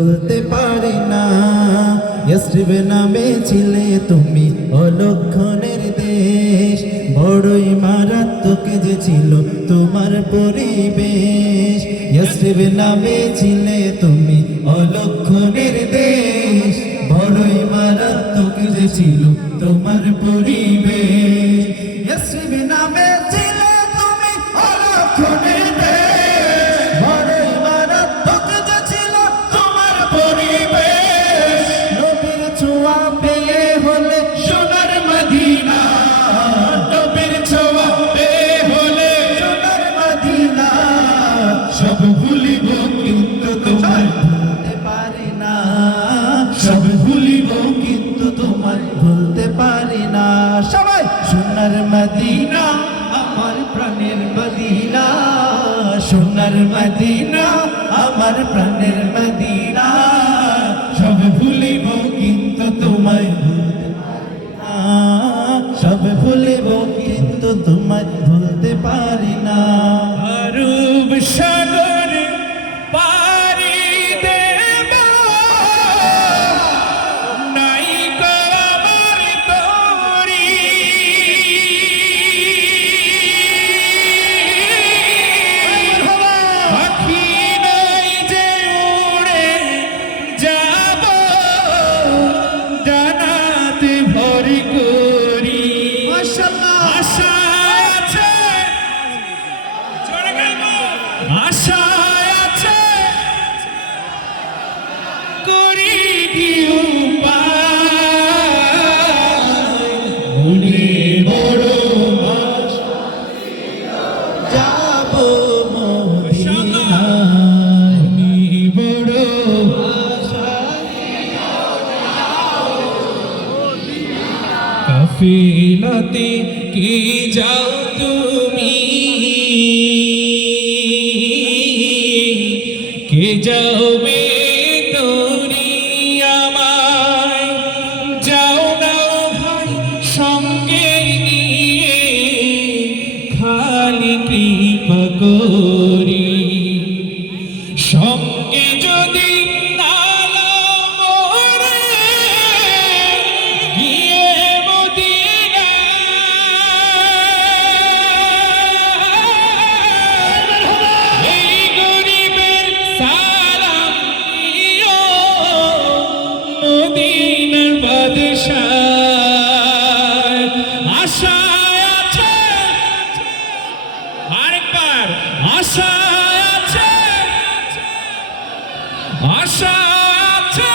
ভুলতে পারি না। ইয়াসরিব নামে ছিলে তুমি অলক্ষণের দেশ, বড়ই মারাত্মক যে ছিল তোমার পরিবেশ। ইয়াসরিব নামে ছিলে তুমি অলক্ষণের দেশ, বড়ই মারাত্মক যে ছিল তোমার পরিবেশ। ইয়াসরিব নামে ছিলে তুমি অলক্ষণের দেশ, বড়ই মারাত্মক যে ছিল তোমার পরিবেশ। নবীর ছোঁয়া পেয়ে হলে সোনার মদিনা, নবীর ছোঁয়া পেয়ে হলে সোনার মদিনা। সব ভুলিব কিন্তু তোমায় ভুলতে পারি না, সব ভুলিব কিন্তু তোমায় ভুলতে পারি না। সবাই সোনার মদিনা আমার প্রাণের মদিনা, সোনার মদিনা আমার প্রাণের মদিনা। সব ভুলিব কিন্তু তোমায় ভুলতে পারি না, সব ভুলিব কিন্তু তোমায় ভুলতে পারি না। আরব সাগর পাড়ি দেব, নাইকা আমার তরি। পাখি নাই যে উড়ে যাব, ডানাতে ভর করি। মাশাআল্লাহ। আশা আছে, জোরে গাইবো। আশা আছে, করি কি উপায়, মনে বড় আশা। যাব মদিনায়, মনে বড় কাফিলাতে কি যাও তুমি, কে যাবে তোরি আমায়। যাও না ভাই সঙ্গে নিয়ে, খালি কৃপা করি। সঙ্গে যদি না নাও মোরে, গিয়ে মদিনায়। এই গরিবের সালাম নিও, মদিনার বাদশাহ। আশা আছে, আরেকবার আশা আছে, আশা আছে,